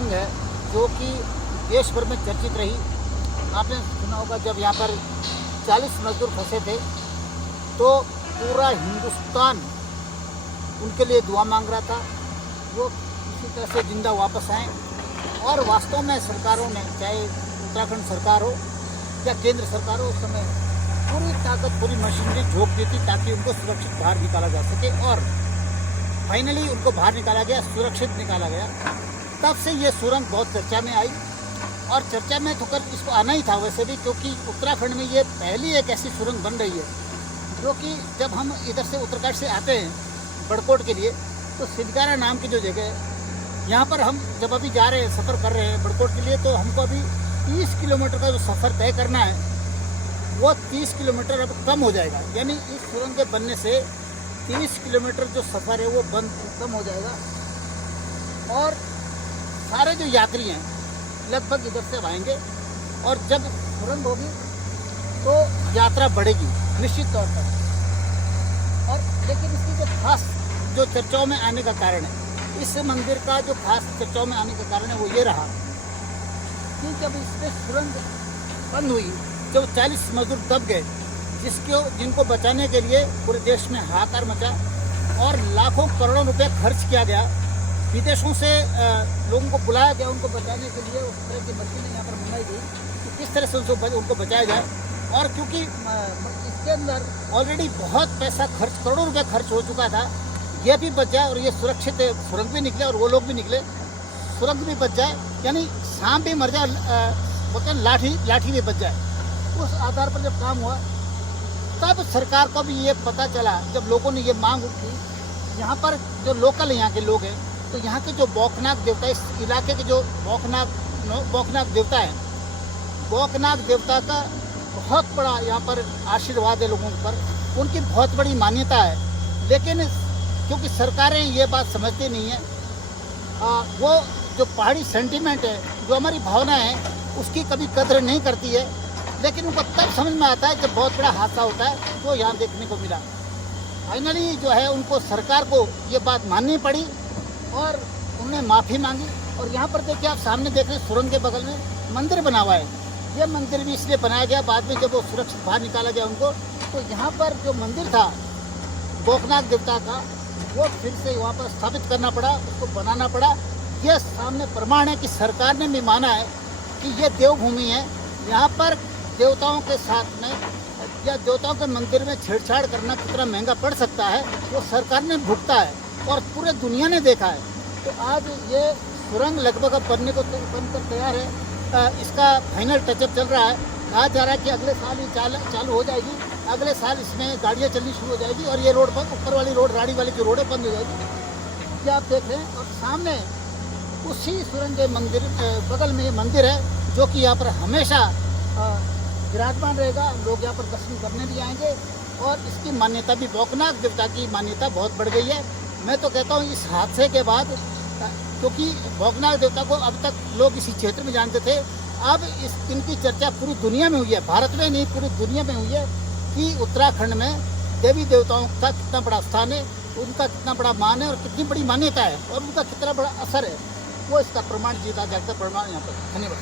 सुरंग है जो कि देश भर में चर्चित रही। आपने सुना होगा जब यहाँ पर 40 मजदूर फंसे थे तो पूरा हिंदुस्तान उनके लिए दुआ मांग रहा था, वो किसी तरह से जिंदा वापस आएँ। और वास्तव में सरकारों ने, चाहे उत्तराखंड सरकार हो या केंद्र सरकार हो, उस समय पूरी ताकत, पूरी मशीनरी झोंक दी थी ताकि उनको सुरक्षित बाहर निकाला जा सके। और फाइनली उनको बाहर निकाला गया, सुरक्षित निकाला गया। तब से ये सुरंग बहुत चर्चा में आई और चर्चा में तो कर इसको आना ही था वैसे भी, क्योंकि उत्तराखंड में ये पहली एक ऐसी सुरंग बन रही है जो कि जब हम इधर से उत्तराखंड से आते हैं बड़कोट के लिए तो सिदगारा नाम की जो जगह है, यहाँ पर हम जब अभी जा रहे हैं, सफ़र कर रहे हैं बड़कोट के लिए, तो हमको अभी 30 किलोमीटर का जो सफ़र तय करना है वो 30 किलोमीटर अब कम हो जाएगा। यानी इस सुरंग के बनने से 30 किलोमीटर जो सफ़र है वो कम हो जाएगा और सारे जो यात्री हैं लगभग इधर से आएंगे और जब सुरंग होगी तो यात्रा बढ़ेगी निश्चित तौर पर। और लेकिन इसकी जो खास जो चर्चाओं में आने का कारण है, इस मंदिर का जो खास चर्चाओं में आने का कारण है वो ये रहा कि जब इसमें सुरंग बंद हुई, जब 40 मजदूर दब गए, जिनको बचाने के लिए पूरे देश में हाहाकार मचा और लाखों करोड़ों रुपए खर्च किया गया। विदेशों से लोगों को बुलाया गया उनको बचाने के लिए। उस तरह की मशीनें यहाँ पर मंगाई गई कि किस तरह से उनको बचाया जाए। और क्योंकि इसके अंदर ऑलरेडी बहुत पैसा खर्च, करोड़ों रुपए खर्च हो चुका था, ये भी बच जाए और ये सुरक्षित सुरंग भी निकले और वो लोग भी निकले, सुरंग भी बच जाए, यानी सांप भी मर जाए, बोलते लाठी भी बच जाए। उस आधार पर जब काम हुआ तब सरकार को भी ये पता चला, जब लोगों ने ये मांग उठी, यहाँ पर जो लोकल यहाँ के लोग हैं तो यहाँ के जो बौखनाक देवता, इस इलाके के जो बौखनाक देवता है, बौखनाक देवता का बहुत बड़ा यहाँ पर आशीर्वाद है लोगों पर, उनकी बहुत बड़ी मान्यता है। लेकिन क्योंकि सरकारें ये बात समझती नहीं है, वो जो पहाड़ी सेंटीमेंट है, जो हमारी भावना है, उसकी कभी कदर नहीं करती है। लेकिन उनको तब समझ में आता है जब बहुत बड़ा हादसा होता है, जो यहाँ देखने को मिला। फाइनली जो है उनको, सरकार को ये बात माननी पड़ी और उन्होंने माफ़ी मांगी। और यहाँ पर देखिए, आप सामने देख रहे हैं सुरंग के बगल में मंदिर बना हुआ है। ये मंदिर भी इसलिए बनाया गया, बाद में जब वो सुरक्षित बाहर निकाला गया उनको, तो यहाँ पर जो मंदिर था बौखनाक देवता का, वो फिर से वहाँ पर स्थापित करना पड़ा, उसको बनाना पड़ा। यह सामने प्रमाण है कि सरकार ने भी माना है कि ये देवभूमि है। यहाँ पर देवताओं के साथ में या देवताओं के मंदिर में छेड़छाड़ करना कितना महंगा पड़ सकता है, वो सरकार ने भुगता है और पूरे दुनिया ने देखा है। तो आज ये सुरंग लगभग अब बनकर तैयार है। इसका फाइनल टचअप चल रहा है। कहा जा रहा है कि अगले साल ही चालू हो जाएगी। अगले साल इसमें गाड़ियाँ चलनी शुरू हो जाएगी और ये रोड पर, ऊपर वाली रोड, राड़ी वाली जो रोड है, बंद हो जाएगी। ये आप देख रहे हैं। और सामने उसी सुरंग के मंदिर बगल में ये मंदिर है जो कि यहाँ पर हमेशा विराजमान रहेगा। लोग यहाँ पर दर्शन करने भी आएंगे और इसकी मान्यता भी, बौखनाक देवता की मान्यता बहुत बढ़ गई है। मैं तो कहता हूँ इस हादसे के बाद, क्योंकि बौखनाक देवता को अब तक लोग इसी क्षेत्र में जानते थे, अब इनकी चर्चा पूरी दुनिया में हुई है, भारत में नहीं पूरी दुनिया में हुई है कि उत्तराखंड में देवी देवताओं का कितना बड़ा स्थान है, उनका कितना बड़ा मान है और कितनी बड़ी मान्यता है और उनका कितना बड़ा असर है। वो इसका प्रमाण, जीता जागता प्रमाण यहाँ पर। धन्यवाद।